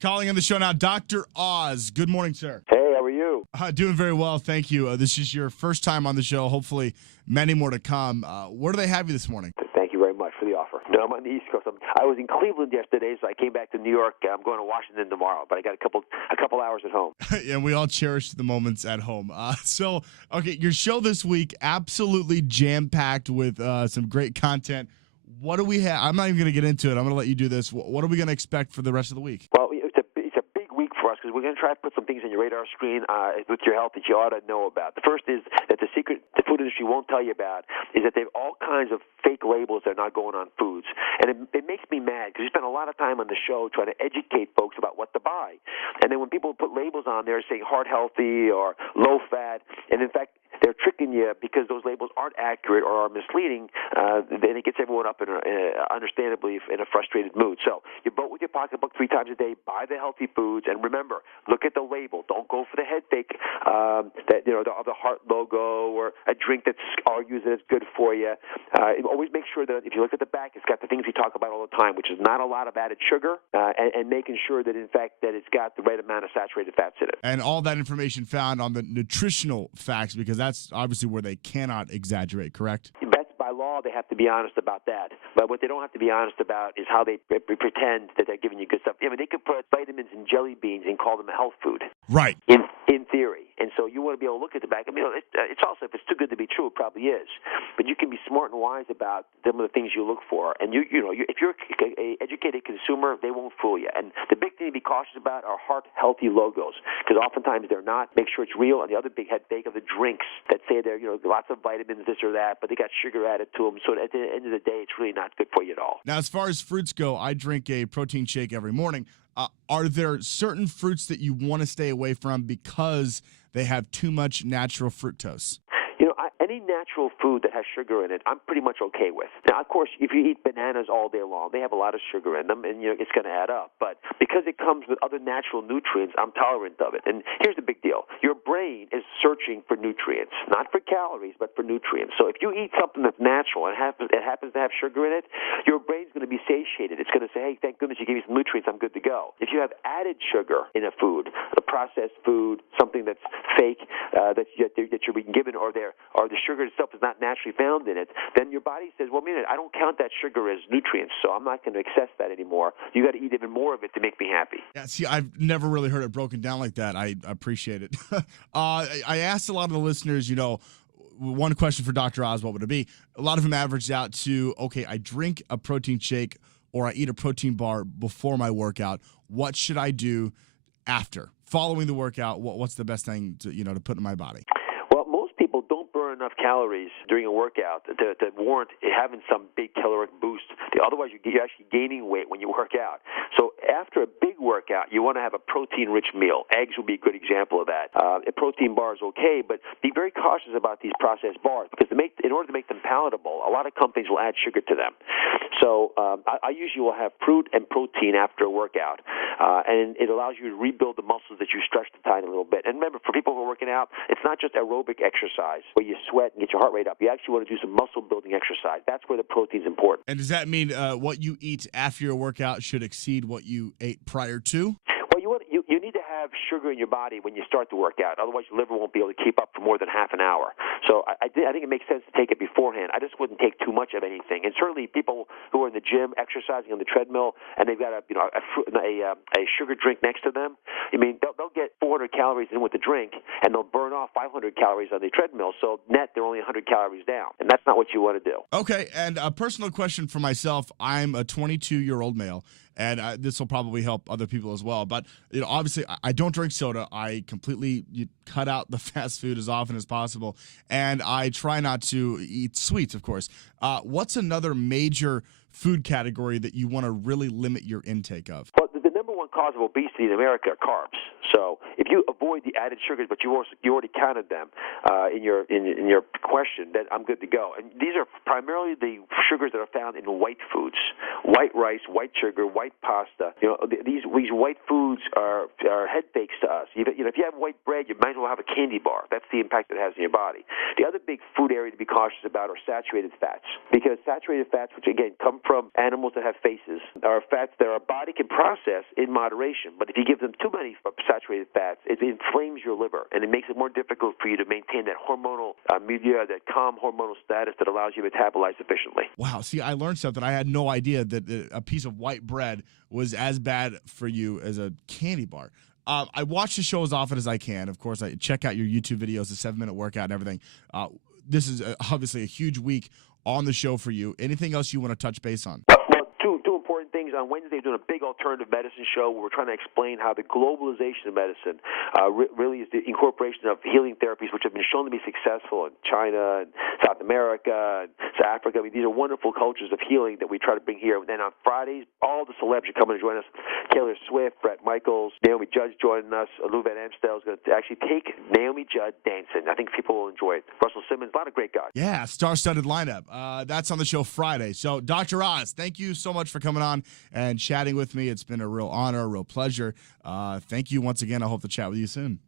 Calling on the show now, Dr. Oz. Good morning, sir. Hey, how are you? Doing very well, thank you. This is your first time on the show. Hopefully, many more to come. Where do they have you this morning? Thank you very much for the offer. No, I'm on the East Coast. I was in Cleveland yesterday, so I came back to New York. I'm going to Washington tomorrow, but I got a couple hours at home. And we all cherish the moments at home. Okay, your show this week, absolutely jam-packed with some great content. What do we have? I'm not even going to get into it. I'm going to let you do this. What are we going to expect for the rest of the week? Well, it's a big week for us because we're going to try to put some things on your radar screen with your health that you ought to know about. The first is that the secret the food industry won't tell you about is that they have all kinds of fake labels that are not going on foods. And it makes me mad because we spend a lot of time on the show trying to educate folks about what to buy. And then when people put labels on there saying heart healthy or low fat, and in fact, they're tricking you because those labels aren't accurate or are misleading, then it gets everyone up understandably in a frustrated mood. So you vote with your pocketbook 3 times a day, buy the healthy foods, and remember, look at the label. Don't go for the head fake, the heart logo or a drink that's argues that it's good for you. Always make sure that if you look at the back, it's got the things we talk about all the time, which is not a lot of added sugar, and making sure that, in fact, that it's got the right amount of saturated fats in it. And all that information found on the nutritional facts, because that's obviously where they cannot exaggerate, correct? That's by law. They have to be honest about that. But what they don't have to be honest about is how they pretend that they're giving you good stuff. I mean, they could put vitamins in jelly beans and call them a health food. Right. In theory. And so you want to be able to look at the back. I mean, it's also, if it's too good to be true, it probably is. But you can be smart and wise about some of the things you look for. And if you're an educated consumer, they won't fool you. And the big thing to be cautious about are heart-healthy logos, because oftentimes they're not. Make sure it's real. And the other big head fake of the drinks that say they're lots of vitamins, this or that, but they got sugar added to them. So at the end of the day, it's really not good for you at all. Now, as far as fruits go, I drink a protein shake every morning. Are there certain fruits that you want to stay away from because they have too much natural fructose? Any natural food that has sugar in it, I'm pretty much okay with. Now, of course, if you eat bananas all day long, they have a lot of sugar in them, and it's going to add up. But because it comes with other natural nutrients, I'm tolerant of it. And here's the big deal. Your brain is searching for nutrients, not for calories, but for nutrients. So if you eat something that's natural and it happens to have sugar in it, your brain's going to be satiated. It's going to say, hey, thank goodness you gave me some nutrients. I'm good to go. If you have added sugar in a food, a processed food, something that's fake that you're being given, or the sugar itself is not naturally found in it, then your body says, well, I don't count that sugar as nutrients, so I'm not going to access that anymore. You got to eat even more of it to make me happy. Yeah, see, I've never really heard it broken down like that. I appreciate it. I asked a lot of the listeners, one question for Dr. Oz, what would it be? A lot of them averaged out to, okay, I drink a protein shake or I eat a protein bar before my workout. What should I do after? Following the workout, what's the best thing to put in my body? Well, most people don't burn enough calories during a workout to warrant having some big caloric boost. Otherwise, you're actually gaining weight when you work out. So after a big workout, you want to have a protein-rich meal. Eggs would be a good example of that. A protein bar is okay, but be very cautious about these processed bars because in order to make them palatable, a lot of companies will add sugar to them. So I usually will have fruit and protein after a workout, and it allows you to rebuild the muscles that you stretched the time a little bit. And remember, for people who are working out, it's not just aerobic exercise where you sweat and get your heart rate up. You actually want to do some muscle-building exercise. That's where the protein's important. And does that mean what you eat after your workout should exceed what you ate prior to? Well, you need to have sugar in your body when you start to work out. Otherwise, your liver won't be able to keep up for more than half an hour. So I think it makes sense to take it beforehand. I just wouldn't take too much of anything. And certainly people who are in the gym exercising on the treadmill and they've got a sugar drink next to them, they'll get 400 calories in with the drink and they'll burn off 500 calories on the treadmill. So net, they're only 100 calories down. And that's not what you want to do. Okay, and a personal question for myself. I'm a 22-year-old male. And this will probably help other people as well. But obviously, I don't drink soda. I completely cut out the fast food as often as possible. And I try not to eat sweets, of course. What's another major food category that you want to really limit your intake of? Well, the number one cause of obesity in America are carbs. So if you avoid the added sugars, but you already counted them in your question, then I'm good to go. And these are primarily the sugars that are found in white foods: white rice, white sugar, white pasta. These white foods are head fakes to us. If you have white bread, you might as well have a candy bar. That's the impact it has in your body. The other big food area to be cautious about are saturated fats, because saturated fats, which again come from animals that have faces, are fats that our body can process in moderation. But if you give them too many saturated fats, it inflames your liver, and it makes it more difficult for you to maintain that hormonal milieu, that calm hormonal status that allows you to metabolize efficiently. Wow. See, I learned something. I had no idea that a piece of white bread was as bad for you as a candy bar. I watch the show as often as I can. Of course, I check out your YouTube videos, the 7-minute workout and everything. This is obviously a huge week on the show for you. Anything else you want to touch base on? Well, two important things. On Wednesday, we're doing a big alternative medicine show where we're trying to explain how the globalization of medicine really is the incorporation of healing therapies, which have been shown to be successful in China and South America and South Africa. I mean, these are wonderful cultures of healing that we try to bring here. And then on Fridays, all the celebs are coming to join us. Taylor Swift, Brett Michaels, Naomi Judd joining us. Lou Van Amstel is going to actually take Naomi Judd dancing. I think people will enjoy it. Russell Simmons, a lot of great guys. Yeah, star-studded lineup. That's on the show Friday. So, Dr. Oz, thank you so much for coming on and chatting with me. It's been a real honor, a real pleasure. Thank you once again. I hope to chat with you soon.